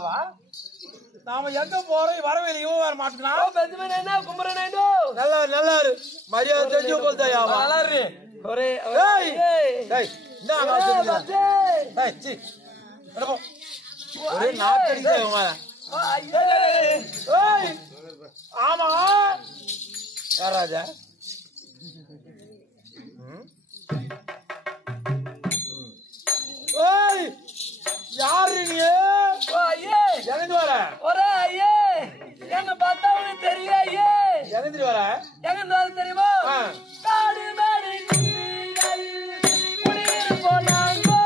பாத்தீங்களாவா நாம எங்க போறோம் வரவேலையும் வர மாட்டேங்கிறான் பெருமாள் என்ன கும்பரன் நல்லா மரியாதை தெரிஞ்சு போல்தாயாவா நல்லா இரு ஒரே ஒரே நாக்கடிக்க ஆமா யாராஜா யாரு நீ எங்க வர ஒரே ஐயே என்ன பார்த்தா உனக்கு தெரியும் ஐயே எங்க வர எங்க தெரியுமா காடு மேடு குடியிரு போனாங்கோ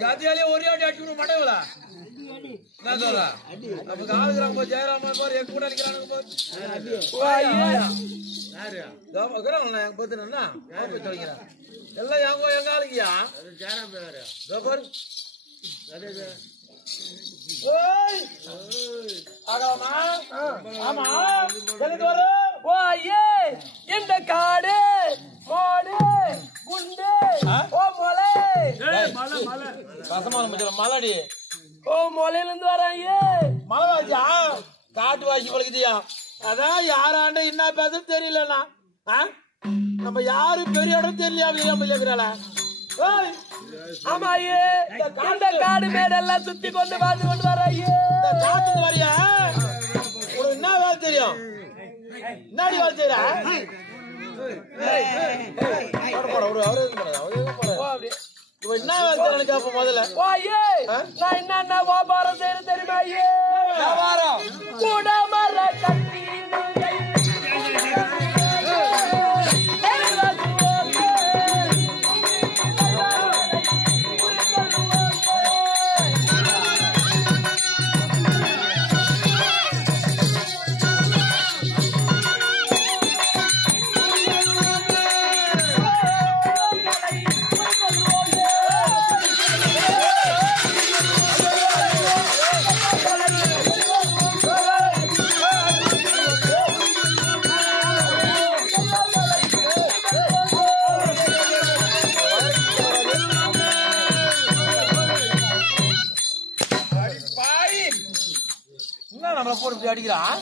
ஜாதியாலே ஒரே அடி அடிக்கணும் மடைவலா நான் சொல்றா நமக்கு ஆளுகிறான் போ ஜெயராமன் பாரு எங்க கூட அடிக்கிறானுங்க பாரு யாரு தோமகறோம் நான் பத்துனா போய் தொலைங்கறா எல்லாம் எங்க ஆளுகியா ஜெயராம் பேரு தோபர் அதே ஓய் ஆகாமா ஆமா எங்க வர ஓ ஐயே இந்த காடு கோடு குண்டு ஓ மலை மலை கசமான மச்சல மலடி ஓ மலையில இருந்து வராங்க மலைவாசியா காட்டு வாசி பழகுதியா அதான் யாராண்ட என்ன பேச தெரியலண்ணா நம்ம யாரு பெரிய இடம் தெரியல நம்ம கேக்குறாள ஆமா ஐயே இந்த காடு மேடெல்லாம் சுத்தி கொண்டு வாழ்ந்து கொண்டு வராங்க இந்த காட்டுக்கு வரியா உனக்கு என்ன வேலை தெரியும் என்னடி வேலை செய்யற என்ன வேலை கேப்ப முதல்ல நான் என்ன வியாபாரம் செய்யறது தெரியுமா ஐயே வியாபாரம் கூட மர கட்டி அடிக்கிறான்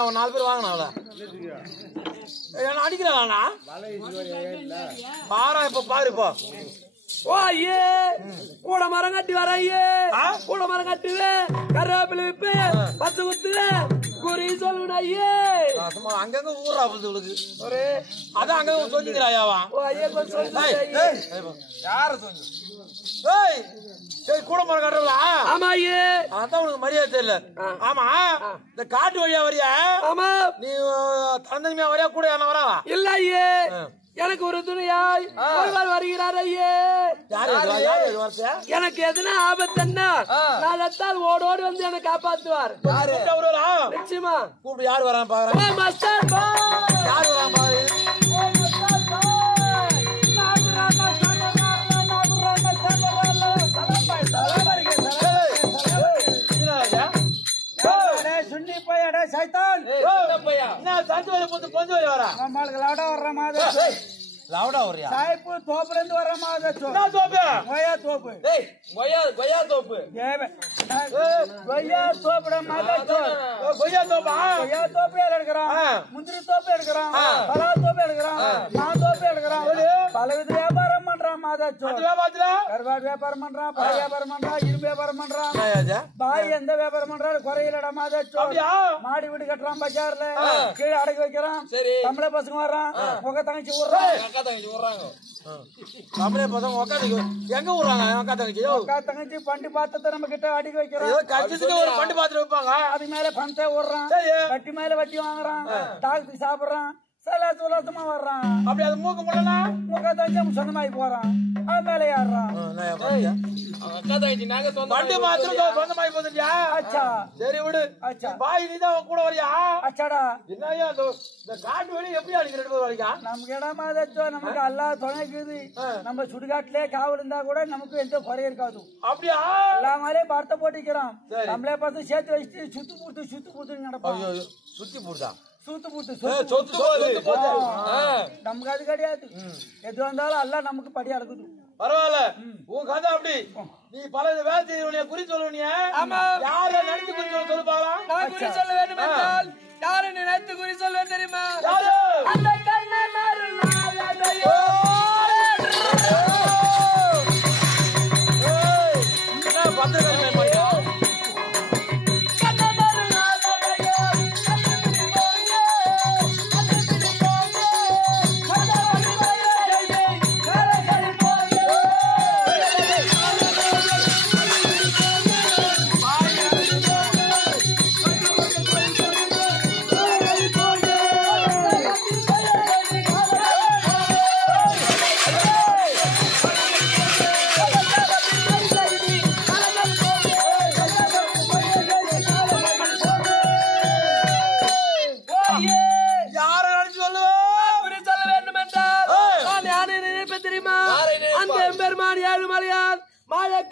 அவன் 4 பேர் வாங்கினா அடிக்கிறானா பாரா இப்ப பாரு இப்போ ஓ ஐயே கூட மரம் கட்டி வர ஐயே கூட மரம் கட்டுவேன் கருவேப்பிலை விப்பேன் பச்சை குத்துவேன் குறி சொல்லணும் ஐயே அங்கங்க ஊர்றா புதுகளுக்கு ஒரு அதான் அங்க சொல்லிக்கிறாயாவா ஓ ஐயே கொஞ்சம் யார சொல்லு கூட மரம் கட்டுறா ஆமா ஐயே அதான் உனக்கு மரியாதை தெரியல ஆமா இந்த காட்டு வழியா வரியா ஆமா நீ தந்தனிமையா வரியா கூட என்ன வரா இல்ல ஐயே எனக்கு ஒரு துணையாய் ஒருவர் வருகிறார் ஐயே எனக்கு எதுனா ஆபத்துன்னா நான் ரத்தால் ஓடோடி வந்து என்னை காப்பாத்துவார் நிச்சயமா கூப்பிட்டு யாரு வரான் பாக்குறேன் மாஸ்டர் யாரு வரான் பாரு சுண்டி போயடா சைத்தான் என்ன சஞ்சு வர போது கொஞ்சம் வரா நம்மளுக்கு லாடா வர்ற மாதிரி லவுடா வரியா சாய்ப்பு தோப்புல இருந்து வர்ற மாதிரி என்ன தோப்பு கொய்யா தோப்பு டேய் கொய்யா தோப்பு கொய்யா தோப்புட மாதிரி கொய்யா தோப்பா கொய்யா தோப்பு எடுக்கிறான் முந்திரி தோப்பு எடுக்கிறான் பலா தோப்பு எடுக்கிறான் நான் தோப்பு எடுக்கிறான் பல வித வியாபாரம் பண்றான் வர்றான் மாதாச்சோ அது வியாபாரத்துல கருவாடு வியாபாரம் பண்றான் பாய் வியாபாரம் பண்றான் இரும்பு வியாபாரம் பண்றான் பாய் எந்த வியாபாரம் பண்றாரு குறையிலடா மாதாச்சோ அப்படியா மாடி வீடு கட்டுறான் பஜார்ல கீழே அடக்கி வைக்கிறான் தமிழ பசங்க வர்றான் உங்க தங்கச்சி அக்கா தங்கச்சி விடுறாங்க தமிழே பசங்க உக்கா தங்கச்சி எங்க விடுறாங்க அக்கா தங்கச்சி உங்க தங்கச்சி பண்டி பாத்திரத்தை நம்ம கிட்ட அடக்கி வைக்கிறோம் கட்சிக்கு ஒரு பண்டி பாத்திரம் வைப்பாங்க அது மேல பணத்தை விடுறான் வட்டி மேல வட்டி வாங்குறான் டாக்டர் சாப்பிடுறான் சலாத்துலமா வர்றான் அப்படி அது மூக்கு முடனா மூக்க தங்கச்சி சொந்தமாயி போறான் அது மேல ஏறான் அக்கா தங்கச்சி நாங்க பண்டி பாத்திரம் சொந்தமாயி போதுயா அச்சா சரி விடு அச்சா பாய் நீதான் கூட வரியா அச்சாடா என்னையா இந்த காட்டு வழி எப்படி அடிக்கிற 2 பேர் வரைக்கும் நமக்கு இடமா ஏதாச்சோ நமக்கு அல்லா துணைக்குது நம்ம சுடுகாட்டிலே காவல் இருந்தா கூட நமக்கு எந்த குறை இருக்காது அப்படியா எல்லா மாதிரியும் பார்த்த போட்டிக்கிறோம் நம்மளே பார்த்து சேர்த்து வச்சுட்டு சுத்து பூத்து நடப்போம் சுத்தி போடுதா சூத்து பூத்து நமக்கு அது கிடையாது எது வந்தாலும் எல்லாம் நமக்கு படி அடக்குது பரவாயில்ல உன் கதை அப்படி நீ பல வேலை செய்ய குறி சொல்லுவீங்க யார நினைச்சு குறி சொல்லு பாக்கலாம் நான் குறி சொல்ல வேண்டும் என்றால் யாரை நினைத்து குறி சொல்வேன் தெரியுமா யாரு அந்த கண்ணனார் நாயதையோ பத்திரக்காரி பண்ணியா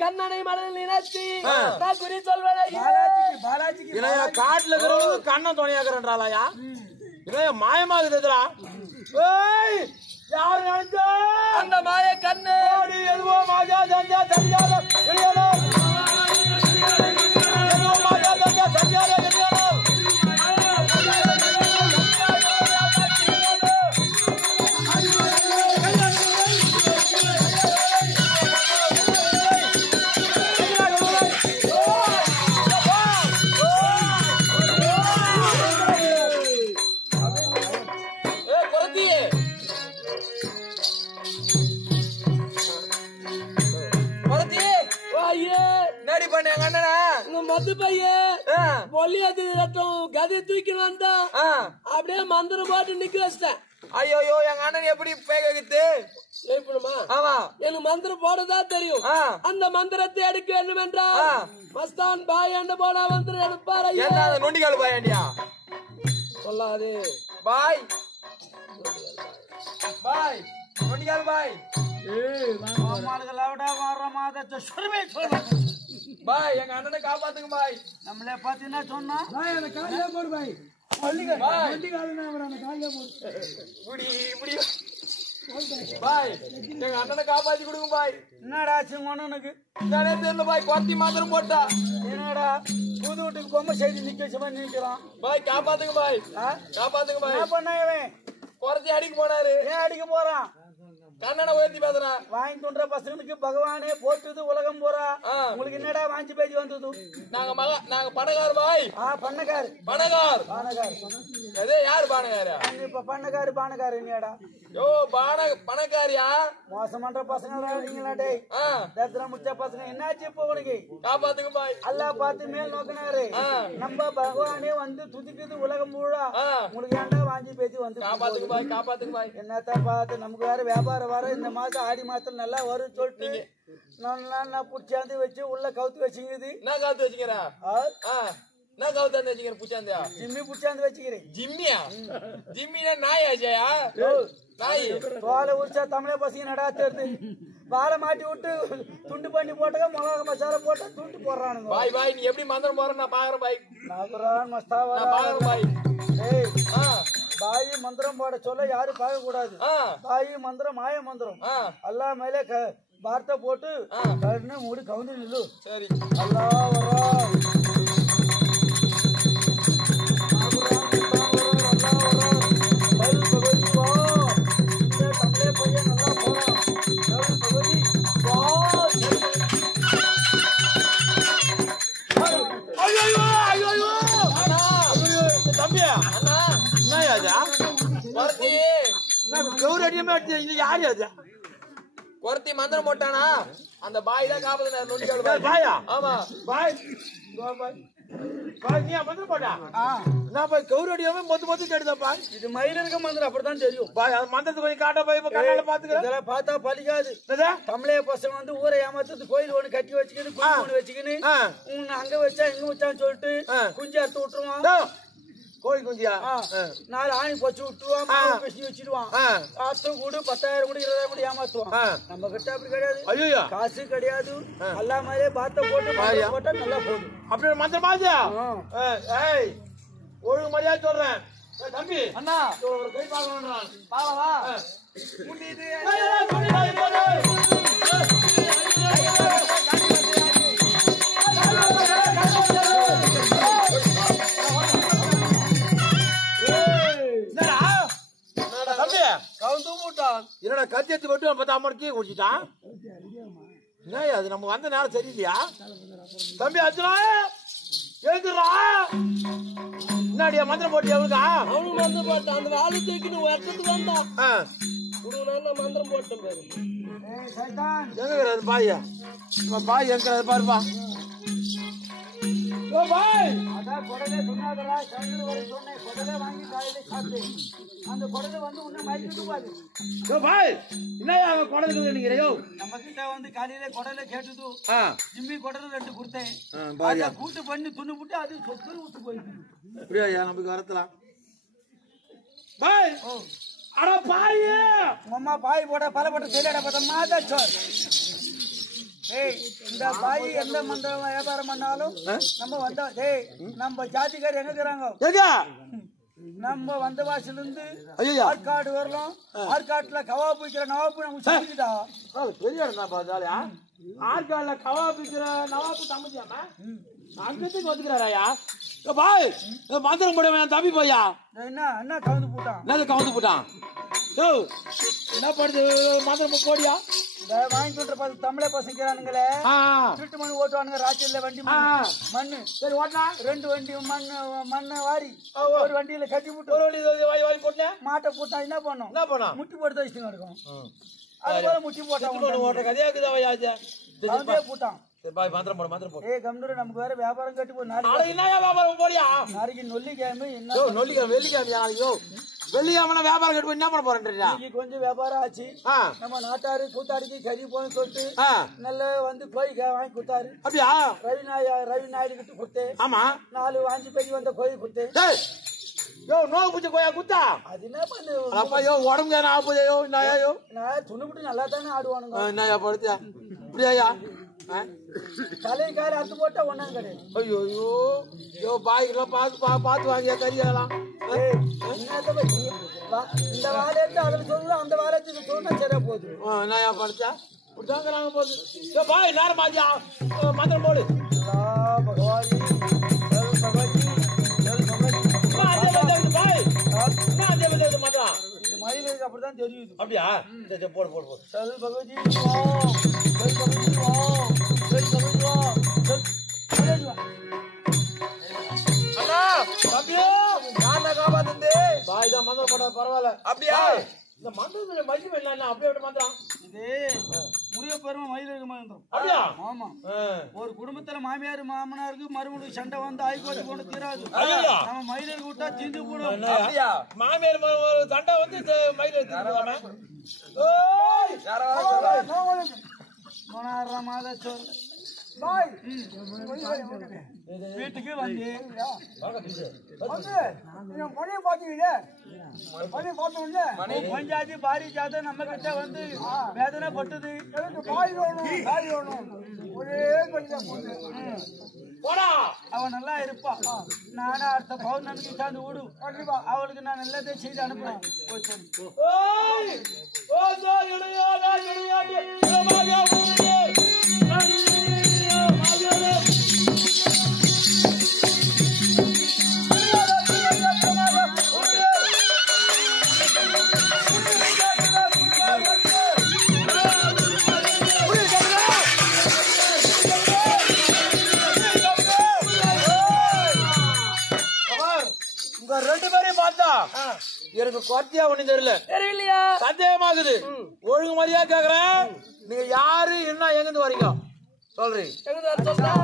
கண்ணனை மனதில் நினைச்சி நான் குறி சொல்வேன் காட்டுல இருக்கிறவங்க கண்ணன் துணையாக்குறாயா இளைய மாயமாகுதுடா யாரு நினைச்சா அந்த மாய கண்ணு எதுவோ மாஜா ஜஞ்சா தெரியாத தெரியாதோ மாஜா ஜஞ்சா தெரியாத தெரியாதோ மது பையன் பொல்லியாத்தி ரத்தம் கதை தூக்கி வந்தா அப்படியே மந்திரம் போட்டு நிக்க வச்சிட்டேன். ஐயோ எங்க அண்ணன் எப்படி பேகத்து ஜெயிப்பணுமா? ஆமா எனக்கு மந்திரம் போடதான் தெரியும். அந்த மந்திரத்தை எடுக்க வேண்டும் என்றா மஸ்தான் பாய் அண்ட போனா மந்திரம் எடுப்பாரு. நொண்டிக்கால் பாயாண்டியா சொல்லாது பாய் பாய் நொண்டிக்கால் பாய் பாய் எங்க அண்ணனை காப்பாத்துங்க பாய். நம்மளே பாத்தீங்கன்னா சொன்னா போடு பாய் பாய் எங்க அண்ணனை காப்பாத்தி கொடுங்க பாய். என்னடா சிங்கனுக்கு தெரியல பாய் குவாத்தி மாத்திரம் போட்டா என்னடா புது வீட்டுக்கு பொம்மை செய்து நிக்க வச்ச மாதிரி நிக்கிறான். பாய் காப்பாத்துங்க பாய் காப்பாத்துங்க பாய். என்ன பண்ண இவன் குறைச்சி அடிக்க போனாரு. ஏன் அடிக்க போறான்? கண்ணனை உயர்த்தி பேசுறான். வாங்கி தோன்ற பசங்களுக்கு பகவானே போட்டுது உலகம் போறா. உங்களுக்கு என்னடா வாஞ்சி பேச்சு வந்தது? நாங்க பணக்காரு பாய். பண்ணக்காரு பணக்கார் பானகாரு அதே யாரு பானகாரா? இப்ப பண்ணக்காரு பானக்காரு என்னடா யோ பணக்காரியா? மோசம் பண்ற பசங்க நீங்களா? டேய் தத்திர முச்ச பசங்க என்னாச்சு இப்ப உனக்கு? காப்பாத்துங்க பாய். அல்லாஹ் பார்த்து மேல் நோக்கினாரு. நம்ம பகவானே வந்து துதிக்குது உலகம் பூரா. உங்களுக்கு ஏன்டா வாஞ்சி பேச்சு வந்து? காப்பாத்துங்க பாய் காப்பாத்துங்க பாய். என்னத்தான் பார்த்து நமக்கு வேற வியாபாரம் வர இந்த மாசம் ஆடி மாசத்துல நல்லா வரும் சொல்லிட்டு நான் புடிச்சாந்து வச்சு உள்ள கவுத்து வச்சுங்குது. என்ன கவுத்து வச்சுக்கிறா? என்ன கவுத்தாந்து வச்சுக்கிற புச்சாந்தியா? ஜிம்மி புடிச்சாந்து வச்சுக்கிறேன். ஜிம்மியா? ஜிம்மினா நாய் ஆச்சா? நாய் தோலை உரிச்சா தமிழே பசங்க நட தெரியுது. வாழை மாட்டி விட்டு துண்டு பண்ணி போட்டா மிளகா மசாலா போட்டா துண்டு போடுறானுங்க. பாய் பாய் நீ எப்படி மந்திரம் போற நான் பாக்குறேன் பாய். நான் மஸ்தாவா பாக்குறேன் பாய். ஏய் பாய் மந்திரம் போட சொல்ல யாரும் பார்க்க கூடாது. பாய் மந்திரம் மாய மந்திரம் அல்லா மேலே வார்த்தை போட்டு கண்ணு மூடி கவுந்து நில்லு. சரி அல்லா வரா தமிழே பையன் நல்லா போறான். கௌரி அடியுமே இது யாரு அது ஒருத்தி மந்திரம் போட்டானா அந்த பாய் தான் காப்பாத்தினார் பாயா ஆமா பாய் பாய் நீ மந்திரம் போட்டா நான் போய் கௌரி அடியாம மொத்து கேட்டுதாப்பா இது மயிலிருக்க மந்திரம் அப்படித்தான் தெரியும். பாய் அது மந்திரத்தை கொஞ்சம் காட்ட போய் கண்ணால பாத்துக்கிறேன். இதெல்லாம் பார்த்தா பலிக்காது. தமிழைய பசங்க வந்து ஊரை ஏமாத்துறது கோயில் ஒண்ணு கட்டி வச்சுக்கின்னு குஞ்சு ஒண்ணு வச்சுக்கின்னு அங்க வச்சா இங்க வச்சான்னு சொல்லிட்டு குஞ்சு அறுத்து விட்டுருவான். கோழி குஞ்சியா 4 ஆணி பச்சு விட்டுருவான், பேசி வச்சிருவான். 10 கூட 10,000 கூட 20,000 கூட ஏமாத்துவான். நம்ம கிட்ட அப்படி கிடையாது. ஐயோ காசு கிடையாது. எல்லா மாதிரியே பாத்த போட்டு போட்டா நல்லா போதும். அப்படி மந்திரம் பாத்தியா? ஒழுங்கு மரியாதை சொல்றேன் தம்பி. அண்ணா ஒரு கை பார்க்கணும். பாவா என்னடா கத்தி எடுத்து போட்டு 50 கீ குடிச்சிட்டான். என்ன அது நம்ம வந்த நேரம் சரியில்லையா? தம்பி அர்ஜுனா எழுந்துடுறா. என்னடியா மந்திரம் போட்டியா அவனுக்கு? அவனுக்கு மந்திரம் போட்டான். அந்த வாழை தூக்கின்னு இடத்துக்கு வந்தான். மந்திரம் போட்டேன் பாரு. எங்க பாய் பாய் எங்க பாருப்பா. பாய் அதான் குடலே சொன்னாதரா கண்ணு வரை சொன்னேன். குடலே வாங்கி காலையில சாப்பிட்டு அந்த குடலை வந்து உன்னை மயக்கிட்டு பாரு. பாய் என்னையா அவன் குடலுக்கு நினைக்கிறையோ? நம்ம கிட்ட வந்து காலையில குடலை கேட்டுது. ஜிம்மி குடலை 2 கொடுத்தேன். கூட்டு பண்ணி துண்ணு விட்டு அது சொத்து விட்டு போயிடுது. அப்படியா நமக்கு வரத்தலாம் பாய். அட பாய் அம்மா பாய் போட பலப்பட்ட செயலாட பார்த்தா மாதா சார். இந்த பாய் எந்த மந்திரம் வியாபாரம் பண்ணாலும் நம்ம வந்தா நம்ம ஜாதிக்கார் எங்க இருக்கிறாங்க? நம்ம வந்த வாசல இருந்து ஆற்காடு வரலாம். ஆற்காட்டுல கவாப் விற்கிற நவாப்பு நமக்கு சொல்லிட்டா பெரிய இடம் பாத்தாலியா? ஆற்காடுல கவாப் விற்கிற நவாப்பு சமைச்சாம அங்கத்துக்கு வந்துக்கிறாராயா? பாய் மந்திரம் போட தம்பி போயா என்ன கவுந்து போட்டான். என்ன கவுந்து போட்டான்? என்ன படுது மந்திரம் போடியா? வாங்கி சொல்ற தமிழ பசங்கிறானுங்களே திருட்டு மண் ஓட்டுவானுங்க. ராத்திரில வண்டி மண்ணு சரி ஓட்டா 2 வண்டி மண்ணை வாரி ஒரு வண்டியில கட்டி விட்டு ஒரு வண்டி வாரி போட்டேன். மாட்டை போட்டா என்ன பண்ணும்? முட்டி போட்டு வச்சுட்டு இருக்கும். அது போல முட்டி போட்டா ஓட்ட கதையாக்குதா போட்டான். மந்திரம் போட மந்திரம் போட. கம்னூர் நமக்கு வேற வியாபாரம் கட்டி போய் வியாபாரம் போடியா? நாளைக்கு நொல்லிக்கிழமை என்ன நொல்லிக்கிழமை வெள்ளிக்கிழமை நாளைக்கு வெள்ளிக்கிழமை வியாபாரம் கட்டி போய் என்ன பண்ண போறேன்? கொஞ்சம் வியாபாரம் ஆச்சு. நம்ம நாட்டாரு கூத்தாடிக்கு கறி போன்னு சொல்லிட்டு நல்ல வந்து கோழி வாங்கி கொடுத்தாரு. அப்படியா? ரவி நாயுடு கிட்ட கொடுத்தேன். ஆமா 4 வாஞ்சி பெரிய வந்த கோழி கொடுத்தேன். நோவு பூச்சி கோயா குத்தா அது என்ன பண்ணு அப்பா உடம்பு ஆகுதோ நாயோ நான் துணுபிட்டு நல்லா தானே ஆடுவானுங்க. என்னையா படுத்தியா இப்படியா? தலைக்கார அத்து போட்டா ஒன்னாங்க கிடையாது. ஐயோ பாய்க்கெல்லாம் பார்த்து வாங்கியா கறியெல்லாம். இந்த வாழை எடுத்து அதுல சொல்லுவோம், அந்த வாழை எடுத்து சொன்னா சரியா போகுது. என்னையா படுத்தா விட்டாங்க போகுது. பாய் நேரம் மாத்தியா மந்திரம் போடு. பகவானி மயிலுக்கு அப்படிதான் தெரியுது. அப்படியா? போடு போடு போடு. சல் பகவதி பாய் தான் மந்திரம் போட பரவாயில்ல. அப்படியா? இந்த மந்திரத்துல மகிமை என்ன? அப்படியே மந்திரம் இது முடிய பெருமை மயிலுக்கு மந்திரம். அப்படியா? ஆமா. ஒரு குடும்பத்துல மாமியார் மாமனாருக்கு மருமனுக்கு சண்டை வந்து ஆய்கோட்டு போன தீராது. நம்ம மயிலுக்கு விட்டா தீந்து போடும். மாமியார் சண்டை வந்து மயில வீட்டுக்கு வந்து பஞ்சாயத்து பாரி ஜாத நம்ம கிட்ட வந்து வேதனை பட்டது. அவன் நல்லா இருப்பா. நானும் அடுத்த பௌர்ணமிக்கு சார்ந்து விடு. அவளுக்கு நான் நல்லதே செய்து அனுப்புறேன். எனக்கு குறைச்சியா ஒண்ணு தெரியல. தெரியலையா? சந்தேகமாகுது. ஒழுங்கு மாதிரியா கேக்குறேன். நீங்க யாரு என்ன எங்கிருந்து வரீங்க சொல்றீங்க? எங்க சொல்றா?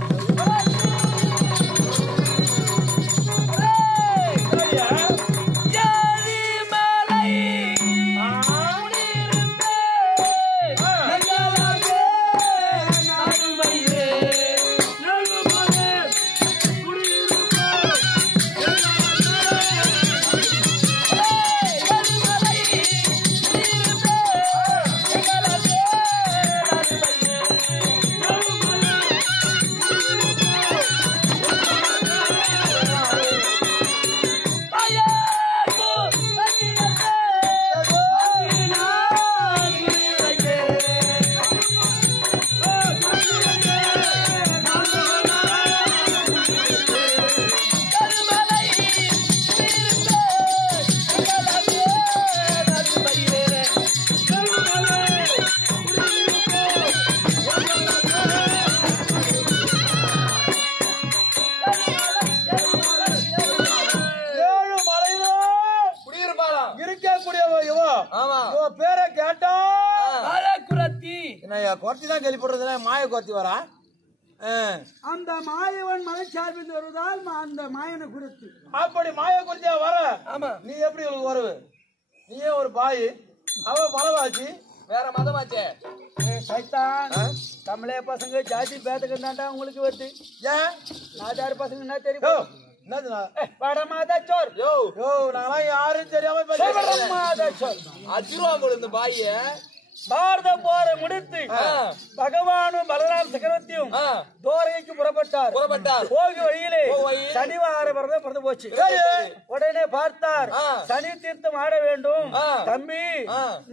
பேரை கேட்டா என்னையா குறைச்சிதான் கேள்விப்படுறதுல மாய குறைச்சி வரா. அந்த மாயவன் மலை சார்பில் வருவதால் அந்த மாயனை குறித்து அப்படி மாய குறிச்சா வர. ஆமா. நீ எப்படி உங்களுக்கு வருவு? நீயே ஒரு பாய், அவ மலவாச்சி, வேற மதமாச்சே. சைத்தான் தமிழே பசங்க ஜாதி பேத்துக்கு தாண்டா உங்களுக்கு வருது. ஏன் நாதாரு பசங்க என்ன தெரியும்? என்னதுண்ணா? படமாதாச்சோர் யோ யோ நான்லாம் யாரும் தெரியாம படமாதாச்சோர் அஜிருவாங்க இந்த பாய பாரத போரை முடித்து பகவானும் பலராம் சக்கரவர்த்தியும் தோரைக்கு புறப்பட்டார். போகி வழியிலே சனிவார விரதம் பிறந்து போச்சு. உடனே பார்த்தார், சனி தீர்த்தம் ஆட வேண்டும் தம்பி,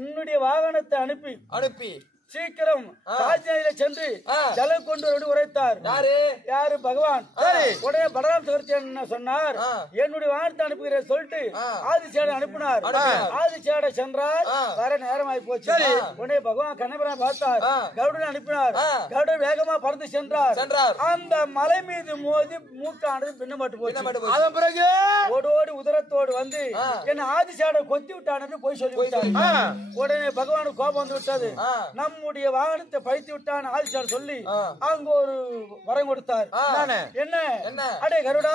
உன்னுடைய வாகனத்தை அனுப்பி சீக்கிரம் காஞ்சியில சென்று ஜலம் கொண்டு வந்து உரைத்தார். யாரு? பகவான். உடனே பலராம் சக்கரவர்த்தி என்ன சொன்னார், என்னுடைய வாகனத்தை அனுப்புகிறேன் சொல்லிட்டு ஆதிசேடை அனுப்பினார். ஆதிசேடை சென்றார். வர நேரம் ஆகி போச்சு. உடனே பகவான் கண்ணபுரம் பார்த்தார், கருடன் அனுப்பினார். கருடன் வேகமா பறந்து சென்றார். அந்த மலை மீது மோதி மூக்கானது பின்னப்பட்டு போச்சு. அதன் பிறகு ஓடோடி உதரத்தோடு வந்து என்ன ஆதிசேடை கொத்தி விட்டான்னு போய் சொல்லி விட்டார். உடனே பகவானுக்கு கோபம் வந்து விட்டது. நம்முடைய வாகனத்தை பழித்து விட்டான் ஆதிசேடை சொல்லி அங்க ஒரு வரம் கொடுத்தார். என்ன? அடே கருடா,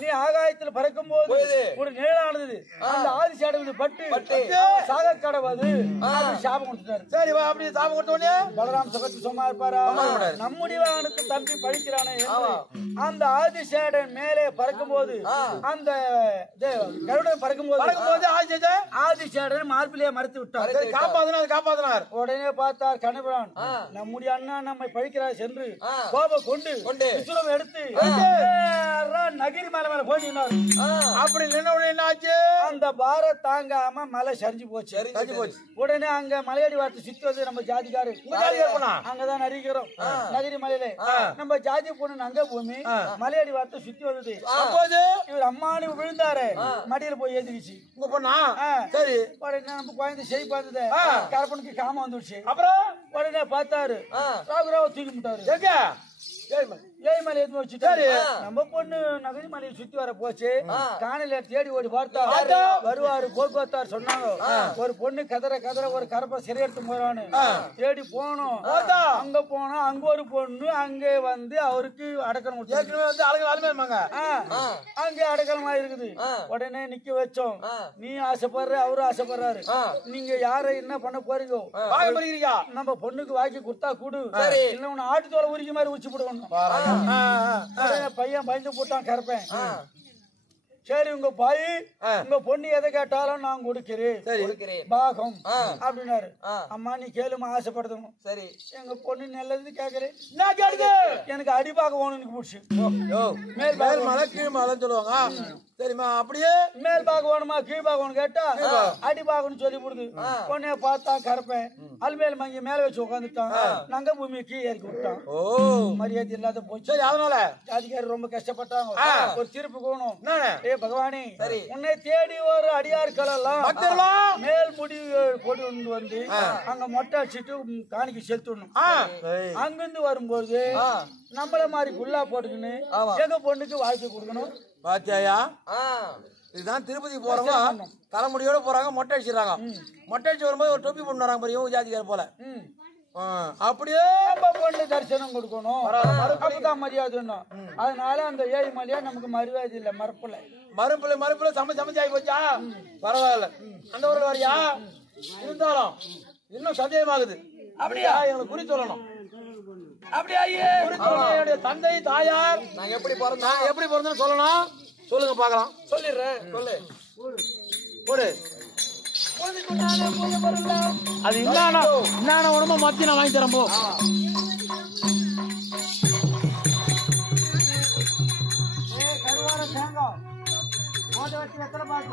நீ ஆகாயத்தில் பறக்கும் போது ஒரு நிழலானது அந்த ஆதிசேடை மீது பட்டு சாக கடவுது சாபம் கொடுத்தாரு. சரி வா, அப்படி சாபம் கொடுத்தோடனே பலராம் சகத்து சும்மா இருப்பாரா? நம்முடைய வாகனத்தை தம்பி பழிக்கிறானே அந்த ஆதிசேடன் மேலே பறக்கும் போது அந்த கருடன் பறக்கும் போது ஆதிசேடன் மார்பிலே மறைத்து விட்டார். காப்பாத்தினார். உடனே பார்த்தார் கணவரான், நம்முடைய அண்ணா நம்மை பழிக்கிறார் சென்று கோபம் கொண்டு விசுரம் எடுத்து நகிரி மேல போய் நின்னார். அப்படி நின்ன உடனே என்ன ஆச்சு? அந்த பாரம் தாங்காம மலை சரிஞ்சு போச்சு. உடனே அங்க மலையடி வார்த்தை சுத்தி வந்து நம்ம ஜாதிக்காரு அங்கதான் அறிகிறோம். நகிரி மலையில நம்ம ஜாதி பொண்ணு அங்க பூமி மலையடி வார்த்தை சுத்தி வந்தது. அப்போது இவர் அம்மானு விழுந்தாரு, மடியில போய் ஏந்திக்கிச்சு. உங்க பொண்ணா? சரி. உடனே நம்ம குழந்தை செய் பார்த்தது கரப்பனுக்கு காம வந்துடுச்சு. அப்புறம் உடனே பார்த்தாரு, ராகுராவ தூக்கி விட்டாரு. எங்க? ஏய்மலை எடுத்து வச்சுட்டாரு. நம்ம பொண்ணு நகரி மலையை சுத்தி வர போச்சு. காணல தேடி ஓடி பார்த்தா வருவாரு போக்குவரத்தார் சொன்னாங்க, ஒரு பொண்ணு கதற ஒரு கரப்பை சிறை எடுத்து போறான்னு. தேடி போனோம். அங்க போனா அங்க ஒரு பொண்ணு அங்கே வந்து அவருக்கு அடக்கலம் அங்கே அடக்கலமா இருக்குது. உடனே நிக்க வச்சோம். நீ ஆசைப்படுற, அவரு ஆசைப்படுறாரு. நீங்க யார என்ன பண்ண போறீங்க? நம்ம பொண்ணுக்கு வாக்கி கொடுத்தா கூடு, இல்ல ஆட்டுத்தோலை உரிக்க மாதிரி உச்சி போடுவோம். பையன் பயந்து போட்டான் கருப்பேன். சரி, உங்க பாய் உங்க பொண்ணு எதை கேட்டாலும் நான் கொடுக்கிறேன் பாகம் அப்படின்னாரு. அம்மா நீ கேளுமா, ஆசைப்படுத்தணும். சரி, எங்க பொண்ணு நல்லது கேக்குறேன். நான் கேடுது எனக்கு அடிபாகம் வேணும்னு பிடிச்சி மேல் மலை கீழ் மலைன்னு சொல்லுவாங்க. சரிம்மா, அப்படியே மேல் பாகம் வேணுமா கீழ் பாகம் கேட்டா அடிபாகம்னு சொல்லி கொடுது. பொண்ணே பார்த்தா கருப்பேன் அல்மேல் மங்கி மேல வச்சு உட்காந்துட்டான். நங்க பூமியை கீழே இறக்கி விட்டான். மரியாதை இல்லாத போச்சு. அதனால ஜாதிக்காரர் ரொம்ப கஷ்டப்பட்டாங்க. ஒரு தீர்ப்பு போகணும். பகவானே, உன்னை தேடி ஒரு அடியார்கள் எல்லாம் மேல் முடி கொண்டு வந்து அங்க மொட்டை அடிச்சுட்டு காணிக்கு செலுத்தணும். அங்கிருந்து வரும்போது நம்மள மாதிரி குல்லா போட்டுக்கின்னு எங்க பொண்ணுக்கு வாழ்க்கை கொடுக்கணும். பாத்தியாயா? இதுதான் திருப்பதி போறவங்க தலைமுடியோட போறாங்க, மொட்டை அடிச்சிடறாங்க. மொட்டை அடிச்சு வரும்போது ஒரு தொப்பி போட்டு வராங்க பாரு, இவங்க ஜாதிக்கார போல. அப்படியே பொண்ணு தரிசனம் கொடுக்கணும், அப்பதான் மரியாதை. அதனால அந்த ஏழுமலையா நமக்கு மரியாதை இல்ல, மறுப்புல சமைச்சாகி போச்சா? பரவாயில்ல, அந்த ஊர்ல வரியா? இருந்தாலும் இன்னும் சந்தேகமாகுது. அப்படியா? எங்களுக்கு குறி சொல்லணும். அப்படியா? என்னுடைய தந்தை தாயார் நான் எப்படி பிறந்தேன்னு சொல்லணும். சொல்லுங்க பாக்கலாம். சொல்லிடுறேன். சொல்லு போடு. அது என்ன உடம்பு மாத்தி நான் வாங்கி தரேன் போ.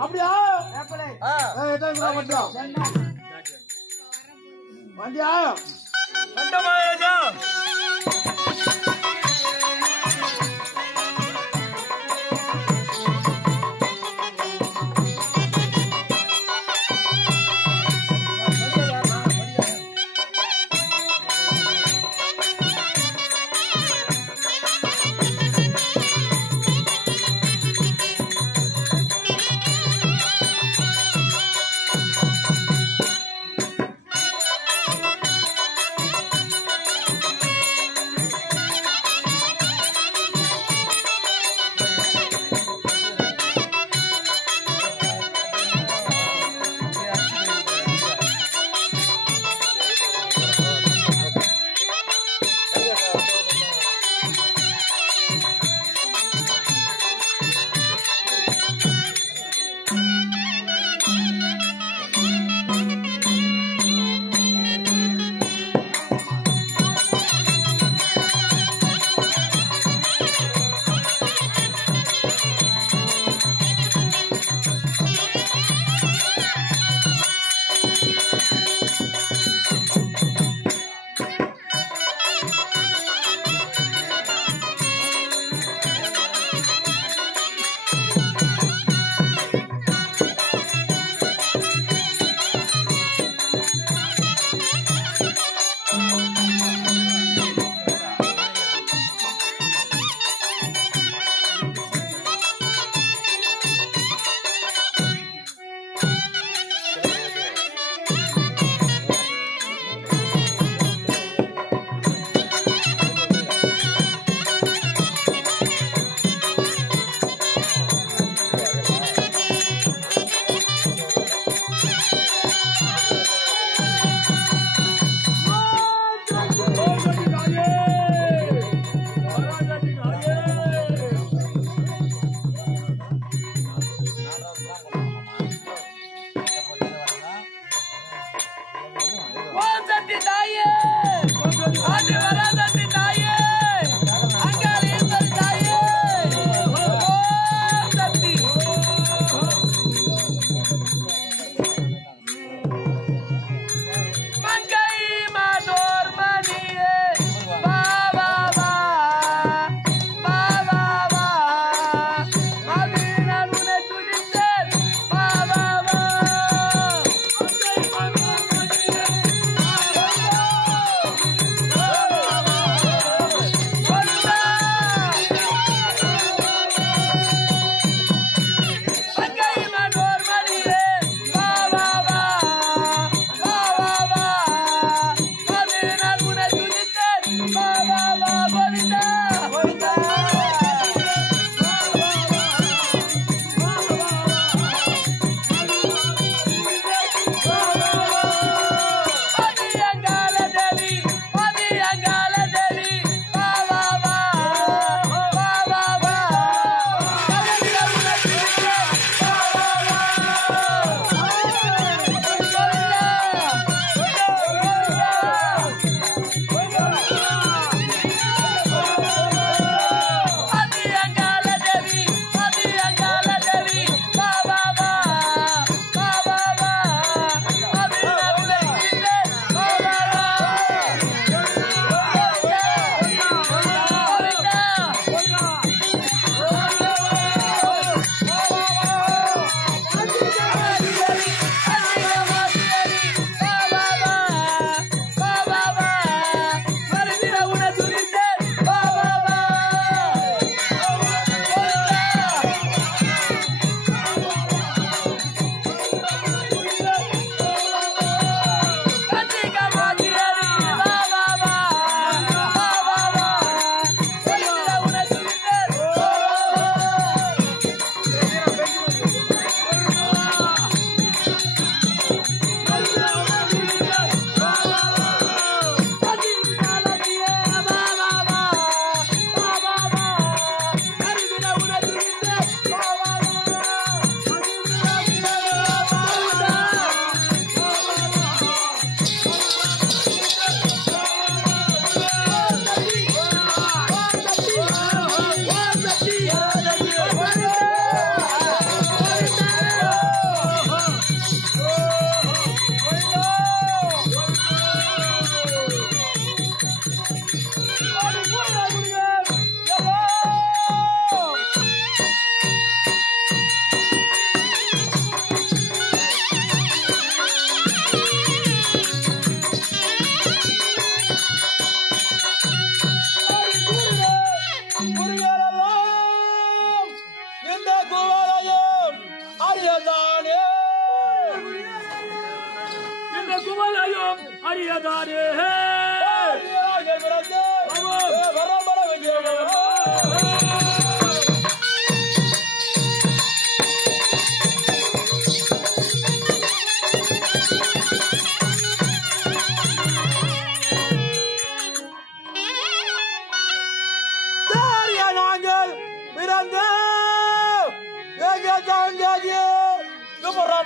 அப்படியா? வண்டியா?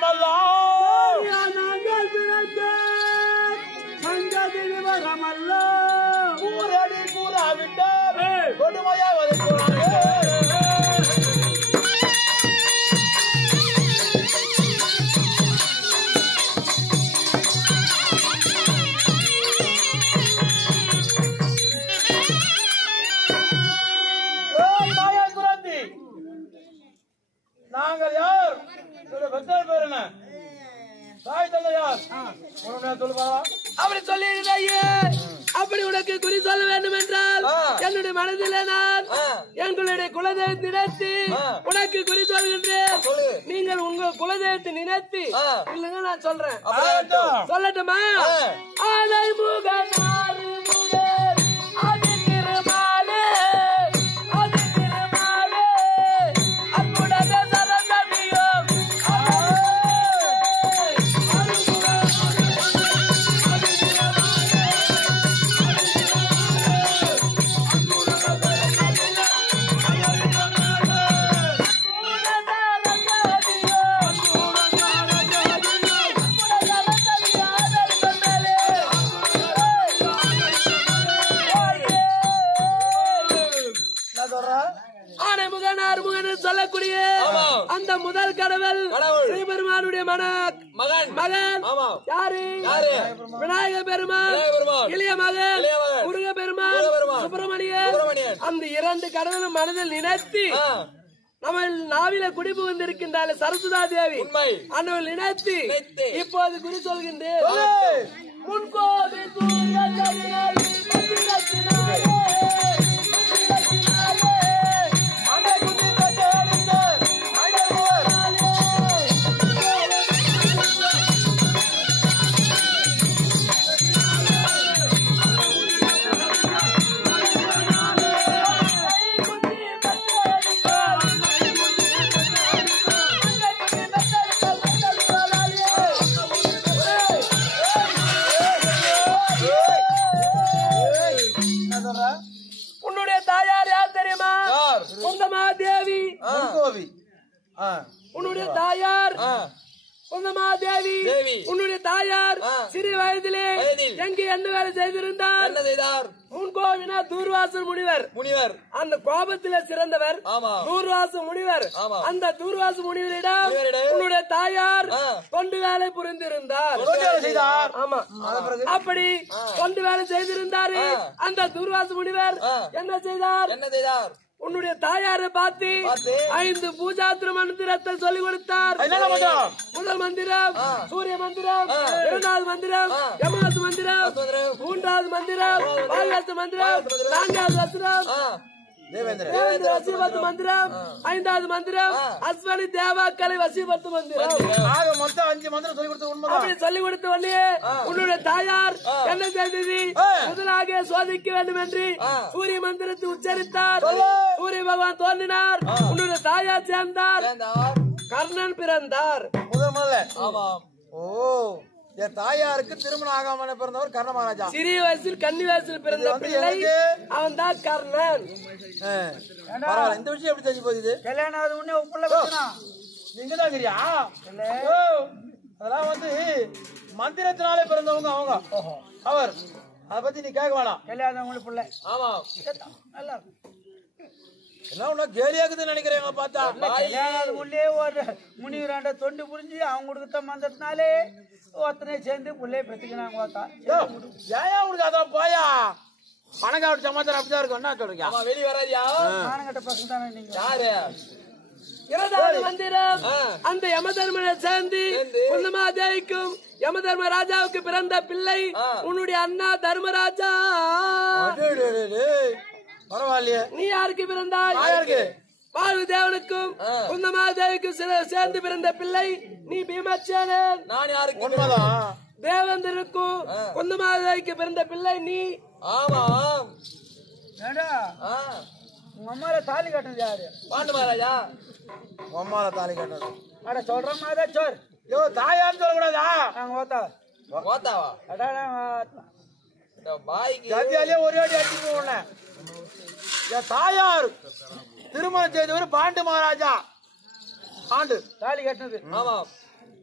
விவரமல்லாம் நாங்கள் பிறந்த சங்கதி விவரமல்லோ கூறடி கூறாவிட்ட கொடுமையா வதைக்கிறாங்க நாங்கள் யார் பெற்றார் பேர் என்ன தாய் தந்தை யார் சொல்லுவா அப்படி சொல்லிடுறாயே அப்படி உனக்கு குறி சொல்ல வேண்டும் என்றால் என்னுடைய மனதில் நான் எங்களுடைய குலதெய்வத்தை நினைத்து உனக்கு குறி சொல்கின்றேன் நீங்கள் உங்க குலதெய்வத்தை நினைத்து இல்லைங்க நான் சொல்றேன் சொல்லட்டுமா ஆலை முகன் ஆறு முகன் அது திருமாலே அது திருமாலே அன்புடைய சரசமியும் சொல்லக்கூடிய அந்த முதல் கடவுள் ஸ்ரீபெருமானுடைய மகன் யாரு விநாயக பெருமான் இளைய மகன் முருக பெருமான் சுப்பிரமணியன் அந்த இரண்டு கடவுளும் மனதில் நினைத்து நம்ம நாவில குடிப்பு வந்திருக்கின்றாள் சரஸ்வதா தேவி அண்ணவள் நினைத்து இப்போது குறி சொல்கின்றேன் முன்கோவி உன்னுடைய தாயார் யார் தெரியுமா குந்தமா தேவி உன்னுடைய தாயார் குந்தமா தேவி உன்னுடைய தாயார் சிறு வயதிலே எங்கு என்ன வேலை செய்திருந்தார் முன்கோவினா தூர்வாசல் முனிவர் அந்த கோபத்தில சிறந்தவர் தூர்வாச முனிவர் அந்த தூர்வாச முனிவரிடம் உன்னுடைய தாயார் தொண்டு வேலை புரிந்திருந்தார் ஆமா அப்படி தொண்டு வேலை செய்திருந்தாரு அந்த தூர்வாச முனிவர் என்ன செய்தார் உன்னுடைய தாயாரை பார்த்து 5 பூஜாத்திர மந்திரத்தை சொல்லிக் கொடுத்தார் முதல் மந்திரம் சூரிய மந்திரம் இரண்டாவது மந்திரம் யமனாச மந்திரம் மூன்றாவது மந்திரம் பால்யாச மந்திரம் நான்காவது வசனம் தேவேந்திர வசீபத்து மந்திரம் ஐந்தாவது மந்திரம் அஸ்வனி தேவாக்களை வசீபத்து மந்திரம் மொத்தம் 5 மந்திரம் சொல்லி கொடுத்த உண்மை அப்படி சொல்லி கொடுத்த உடனே உன்னுடைய தாயார் என்ன செய்தது முதலாக சோதிக்க வேண்டும் என்று சூரிய மந்திரத்தை உச்சரித்தார் சூரிய பகவான் தோன்றினார் உன்னுடைய தாயார் சேர்ந்தார் கர்ணன் பிறந்தார் முதல்ல என் தாயாருக்கு திருமணம் ஆகாம பிறந்தவர் கர்ண மகாராஜா சிறிய வயசில் கன்னி வயசில் பிறந்த பிள்ளை அவன் தான் கர்ணன் இந்த விஷயம் எப்படி தெரிஞ்சு போகுது கல்யாணம் உடனே உப்புள்ள நீங்கதான் தெரியா அதெல்லாம் மந்திரத்தினாலே பிறந்தவங்க அவங்க அவர் அத பத்தி நீ கேட்க வேணாம் கல்யாணம் உங்களுக்கு பிள்ளை ஆமா நல்லா என்ன கேலியாக்குதுன்னு நினைக்கிறேன் பார்த்தா உள்ளே ஒரு முனிவராண்ட தொண்டு புரிஞ்சு அவங்க கொடுத்த மந்திரத்தினாலே ஒத்தனை சேர்ந்து பிள்ளைய பெற்றுக்கினாங்க ஏன் உனக்கு அதான் போயா பணக்காட்டு சமாச்சாரம் அப்படிதான் இருக்கும் என்ன சொல்றீங்க வெளியே வராதியா மானங்கட்ட பசங்க தானே நீங்க யாரு இரண்டாவது மந்திரம் அந்த யமதர்மனை சேர்ந்து குந்தமா தேவிக்கும் யமதர்ம ராஜாவுக்கு பிறந்த பிள்ளை உன்னுடைய அண்ணா தர்மராஜா பரவாயில்லையே நீ யாருக்கு பிறந்தாய் பாலு தேவனுக்கும் குந்தமா தேவிக்கும் சேர்ந்து பிறந்த பிள்ளை நீ பீமச்சேனன் நான் யாருக்கு உண்மைதான் தேவேந்திரனுக்கும் குந்தமா தேவிக்கு பிறந்த பிள்ளை நீ ஆமா உங்க அம்மால தாலி கட்டினது யாரு பாண்டு மகாராஜா அம்மால தாலி கட்டது அட சொல்ற மாதிரி சொல் யோ தாயான்னு சொல்லக்கூடாதா ஓத்தாவா ஜாதியாலே ஒரே அடி அடிச்சு உன்ன என் தாயார் திருமணம் செய்தவர் பாண்டு மகாராஜா ஆண்டு தாலி கட்டினது ஆமா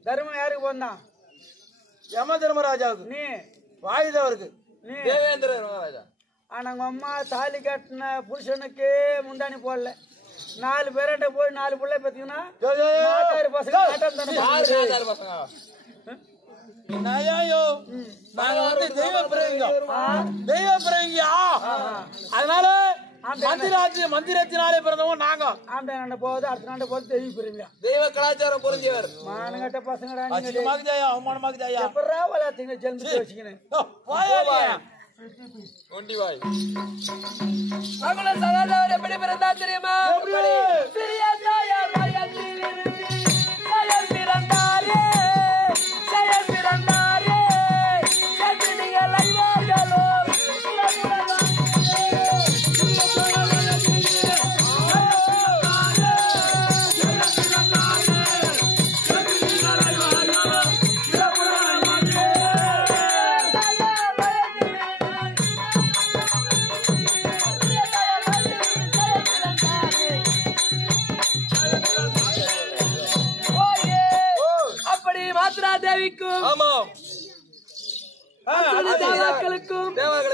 தர்மம் யாருக்கு போந்தான்? யம தர்மராஜாவுக்கு. நீ வாயுதேவருக்கு. நீ தேவேந்திர தர்மராஜா. ஆனா உங்க அம்மா தாலி கட்டின புருஷனுக்கே முந்தானி போடல. 4 பேர்கிட்ட போய் 4 பிள்ளை பார்த்தீங்கன்னா பசங்க நயாயோ நாங்க வந்து தெய்வ பிரேங்கியா. அதனால மந்திரத்தினாலே பிறந்தவங்க நாங்க. ஆம்பளை நாண்ட போகுது, அடுத்த நாண்ட போகுது தெய்வ பிரேங்கியா. தெய்வ கலாச்சாரம் புரிஞ்சவர். மானங்கட்ட பசங்கடா அவமானமாக்குதாயா. எப்படா வளர்த்தீங்க ஜெல்மிச்சு வச்சுக்கினேன். ஒண்டிவாய். மகள சகாதவர் எப்படி பிறந்தா தெரியுமா? சிறிய தாயார் வயதிலிருந்து செயல் பிறந்தாரே, செயல் பிறந்தாரே. சத்தினிகள் ஐவர்களோ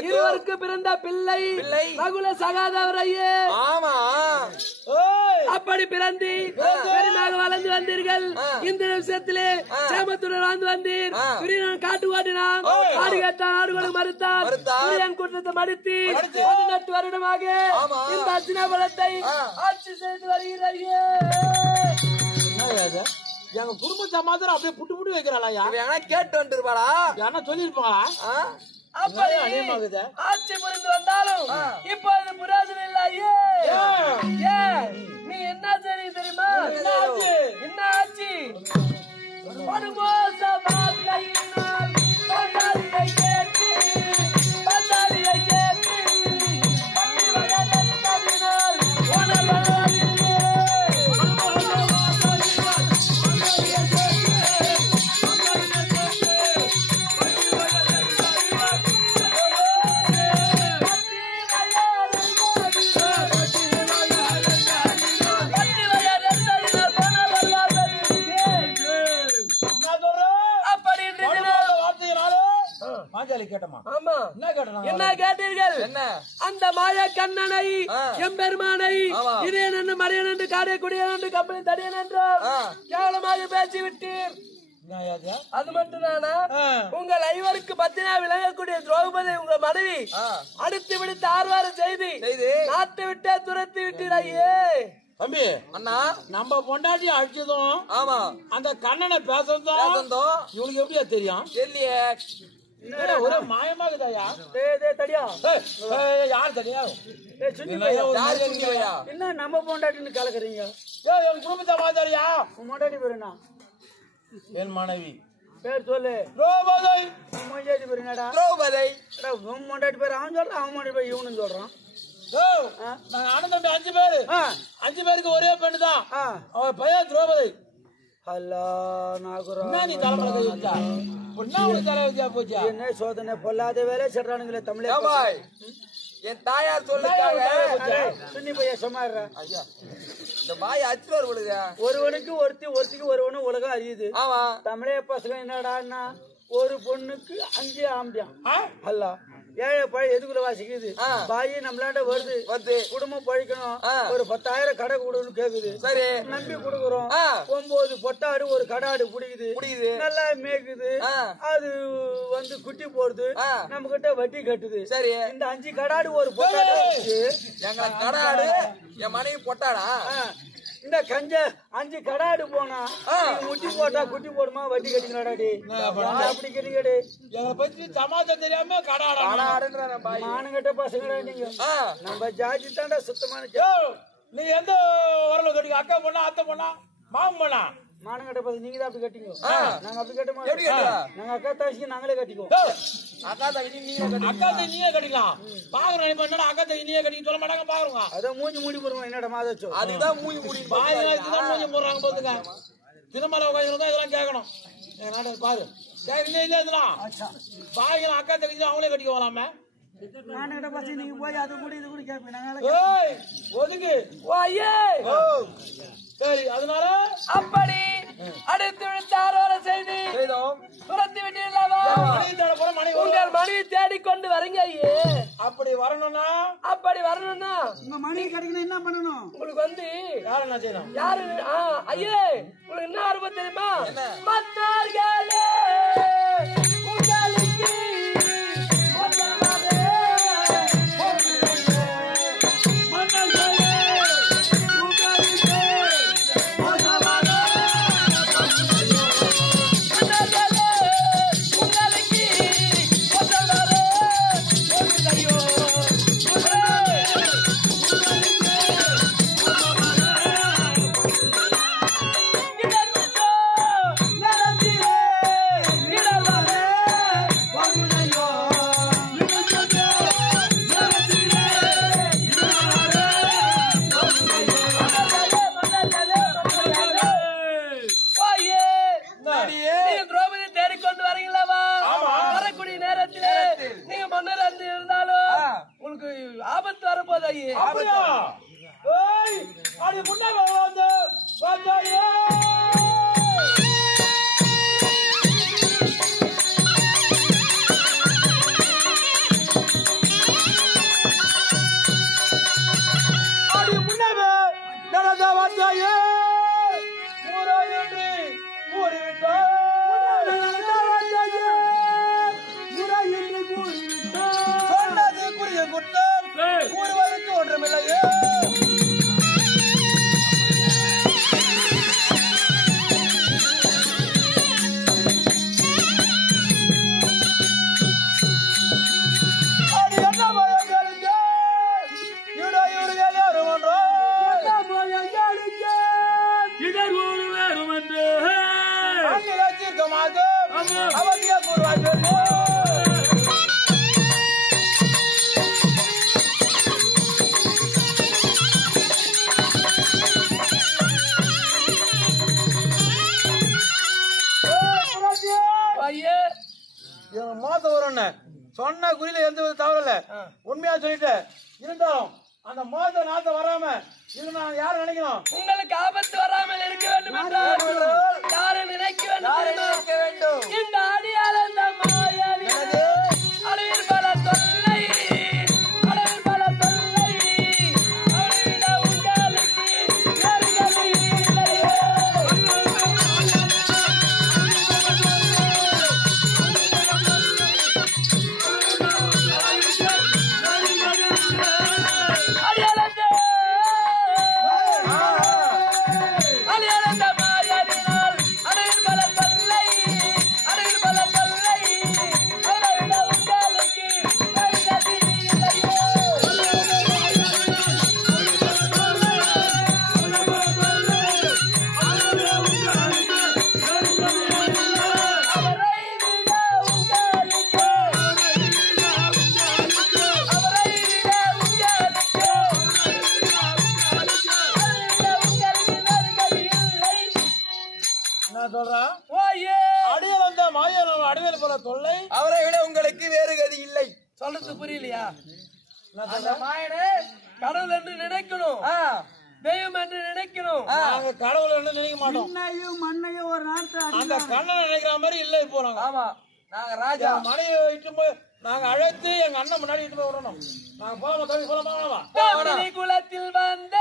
இருவருக்கு பிறந்த பிள்ளை மகுல சகாதவரையே. அப்படி பிறந்து பெருமாக வளர்ந்து வந்தீர்கள். இந்த விஷயத்திலே சேமத்துடன் வாழ்ந்து வந்தீர். காட்டு ஓட்டினான், ஆடு கேட்டான், ஆடுகளை மறுத்தார். சூரியன் குற்றத்தை மறுத்து 18 வருடமாக இந்த அர்ச்சனா பலத்தை ஆட்சி செய்து வருகிறாயே. எங்க குடும்ப சமாதானம் அப்படியே புட்டு புட்டு வைக்கிறாளா? கேட்டு வந்துருப்பாளா? யாரா சொல்லிருப்பாங்களா? அப்படி ஆட்சி புரிந்து வந்தாலும் இப்போது புராதனம் இல்லையே. நீ என்ன சரி தெரியுமா? என்ன ஆட்சி? என்ன கேட்டீர்கள்? அந்த மாய கண்ணனை எம்பெருமானை இதேன் என்று மரியன் என்று காடைக்குடியன் என்று கப்பலி தடியன் என்று கேவலமாக பேசி விட்டீர். அது மட்டும்தானா? உங்கள் ஐவருக்கு பத்தினா விளங்கக்கூடிய திரௌபதி உங்க மனைவி அடுத்து விடுத்து ஆர்வாரம் செய்து நாட்டை விட்டே துரத்தி விட்டீரையே. தம்பி அண்ணா, நம்ம பொண்டாட்டி அடிச்சதும் ஆமா அந்த கண்ணனை பேசதும் இவனுக்கு எப்படியா தெரியும்? தெரியலையே. ஒரு மாயமாகுதாயா? யார் தெரியா? என்ன நம்ம பொண்டாட்டின்னு கலக்குறீங்க? என் குடும்பத்தை மாதாரியா? உன் பொண்டாட்டி பேரு என்ன? என் மனைவி பேர் சொல்லு. திரௌபதி. உன் பொண்டாட்டி பேரு என்னடா? திரௌபதி. உன் பொண்டாட்டி பேர் அவன் சொல்றான், அவன் பொண்டாட்டி பேர் இவனு சொல்றான். நாங்க அண்ணன் தம்பி 5 பேரு. 5 பேருக்கு ஒரே பெண்ணு தான். அவ பையன் திரௌபதி. நீ தலைமுறை கை வச்சா தலை போச்சா? என்ன சோதனை பொல்லாத வேலை சொல்றானுங்களே தமிழ். என் தாயார் சொல்லுங்க சுண்ணி பையன் சும்மாடுற. இந்த பாய் அச்சுவர் விடுங்க. ஒருவனுக்கு ஒருத்திக்கு ஒருவனு உலகம் அறியுது. ஆமா, தமிழே பசங்க என்னடான்னா ஒரு பொண்ணுக்கு 5 ஆம்பியான். அல்ல ஏழை பழைய எதுக்குள்ள வாசிக்குது. பாயி நம்மளாண்ட வருது, குடும்பம் பழிக்கணும், ஒரு 10,000 கடை கொடுன்னு கேக்குது. சரி, நம்பி கொடுக்குறோம். 9 பொட்டாடு ஒரு கடாடு பிடிக்குது, நல்லா மேய்க்குது. அது வந்து குட்டி போடுது, நம்ம கிட்ட வட்டி கட்டுது. சரி, இந்த 5 கடாடு ஒரு பொட்டாடு எங்க கடாடு என் மனைவி பொட்டாடா? இந்த கஞ்ச 5 கடாடு போனா முட்டி போட்டா குட்டி போடுமா வட்டி கட்டிங்கடாடி? அப்படி கேட்டீங்கடி. எங்களை பத்தி சமாதானம் தெரியாம மானங்கட்ட பசங்கடா நீங்க. நம்ம ஜாதி தாண்டா சுத்தமான. நீ எந்த உரல கட்டிங்க? அக்கா பொண்ணா, அத்தை பொண்ணா, மாமன் பொண்ணா? மானங்கட்ட பசங்க நீங்க தான் அப்படி கட்டிங்க. நாங்க அப்படி கட்ட மாட்டோம். நாங்க அக்கா தாசிக்கு நாங்களே கட்டிக்குவோம். அக்கா தாசி நீயே கட்டிக்கலாம். பாக்குறோம் என்னடா அக்கா தாசி நீயே கட்டிக்க சொல்ல மாட்டாங்க. பாக்குறோங்க அதான் மூஞ்சி மூடி போடுவோம். என்னடா மாதாச்சோ அதுதான் மூஞ்சி மூடி மூஞ்சி போடுறாங்க. போதுங்க திருமலை உட்காந்துருந்தா இதெல்லாம் கேட்கணும். எங்க நாட்டு பாரு இல்ல இதெல்லாம் பாய்க்கலாம். அக்கா தங்கச்சி அவங்களே கட்டிக்க வரலாமே. மானங்கட்ட பசங்க நீங்க போய் அது கூட இது கூட கேட்பீங்க. ஒதுங்கு சரி அதனால அப்படி அடித்து விழுத்தாரோட செய்தி துரத்தி விட்டீர்களாவா? உங்கள் மனைவி தேடிக்கொண்டு வரீங்க ஐயே. அப்படி வரணும்னா உங்க மணி கிடைக்கணும் என்ன பண்ணணும்? உங்களுக்கு வந்து யாரு என்ன செய்யணும்? யாரு ஐயே உங்களுக்கு என்ன அனுபவம் தெரியுமா? மன்னார்களே உங்களுக்கு ஆபத்து வரப்போது ஐயே. சொன்ன குறியில எந்த வித தவறல, உண்மையா சொல்லிட்டு இருந்தாலும் அந்த மோத நாத்த வராம இது நான் யாரு நினைக்கணும்? உங்களுக்கு ஆபத்து வராமல் இருக்க வேண்டும் என்றால் யாரை நினைக்க வேண்டும்? இந்த அடியால் அந்த மாயாவி அளவில் பல தொல்லை அளவில் பல தொல்லை அளவிட உங்களுக்கு வேறு கதி இல்லையே. அவரை விட உங்களுக்கு வேறு கதி இல்லை. சொல்றது புரியலையா? கடவுள் என்று நினைக்கணும், தெய்வம் என்று நினைக்கணும். நாங்க கடவுள் என்று நினைக்க மாட்டோம். மண்ணையும் ஒரு நேரத்தில் அந்த கண்ணனை நினைக்கிற மாதிரி இல்ல. இப்போ ஆமா நாங்க ராஜா மனைவி இட்டு போய் நாங்க அழைத்து எங்க அண்ணன் முன்னாடி இட்டு போய் விடணும். நாங்க போலாமா தம்பி? போலாமா? குலத்தில் வந்த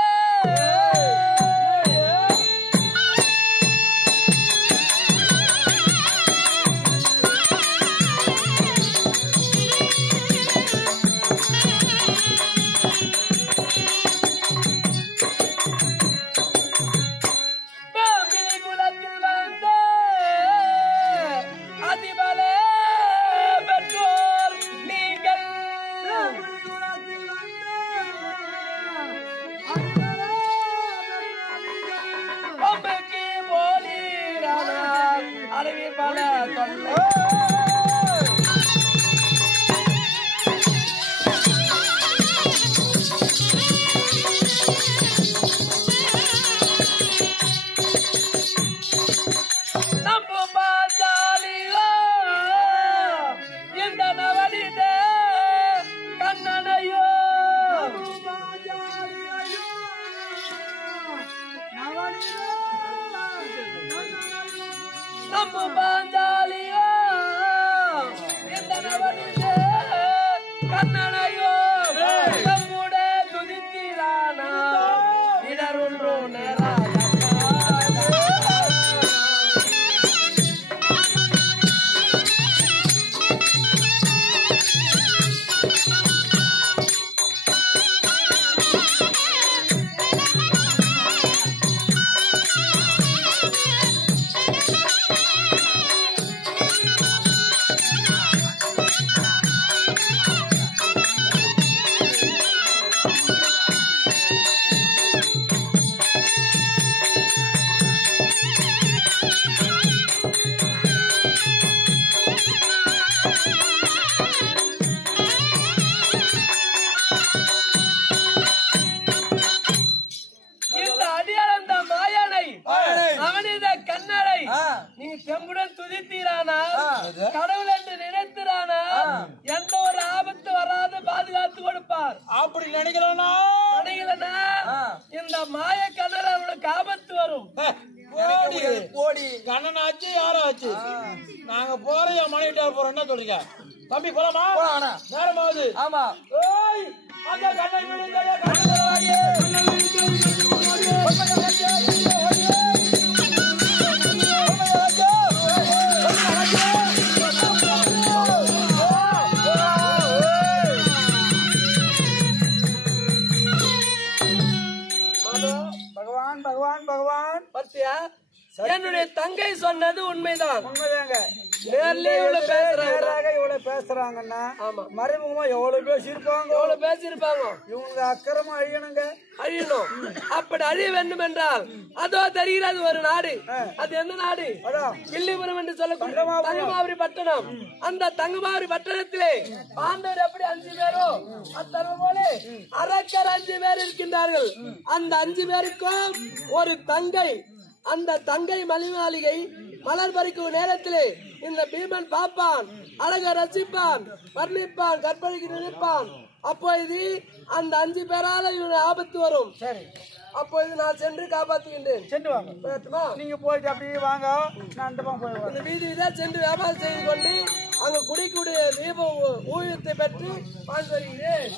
அப்படி நினைக்கிறேன்னா இந்த மாய கதற அவனுக்கு ஆபத்து வரும். போடி கண்ணன் ஆச்சு யாரும் ஆச்சு. நாங்க போறோம் என் மனைவிட்டா போறோம். என்ன சொல்றீங்க தம்பி? போலாமா? நேரமாவது. ஆமா. அந்த கண்ணன் பகவான் பகவான் பகவான் பத்தியா? என்னுடைய தங்கை சொன்னது உண்மைதான். உண்மைதாங்க. நேராக இவ்வளவு பேசுறாங்கன்னா மறைமுகமா எவ்வளவு பேசியிருப்பாங்க. இவங்க அக்கிரமா அழியணும். அப்படி அழிய வேண்டும் என்றால் அதோ தெரிகிறது ஒரு நாடு. அது எந்த நாடு? கிள்ளிபுரம் என்று சொல்லக்கூடிய தங்கமாவரி பட்டணம். அந்த தங்கமாவரி பட்டணத்திலே பாண்டவர் எப்படி 5 பேரோ அத்தனை போல அரக்கர் 5 பேர் இருக்கின்றார்கள். அந்த 5 பேருக்கும் ஒரு தங்கை. அந்த தங்கை மலிமாளிகை மலர் பறிக்கும் நேரத்திலே இந்த பீமன் பார்ப்பான், அழக ரசிப்பான், வர்ணிப்பான், கற்பழிக்கு நினைப்பான். அப்போது அந்த 5 பேரால இவன் ஆபத்து வரும். சரி, அப்போது நான் சென்று காப்பாற்றுகின்றேன். சென்று வாங்க. நீங்க போயிட்டு அப்படியே வாங்க. நான் அந்த பக்கம் போய் இந்த வீதியில சென்று வியாபாரம் செய்து கொண்டு அங்க குடிக்கூடிய தீப ஊழியத்தை பெற்று வாழ்ந்து வருகிறேன்.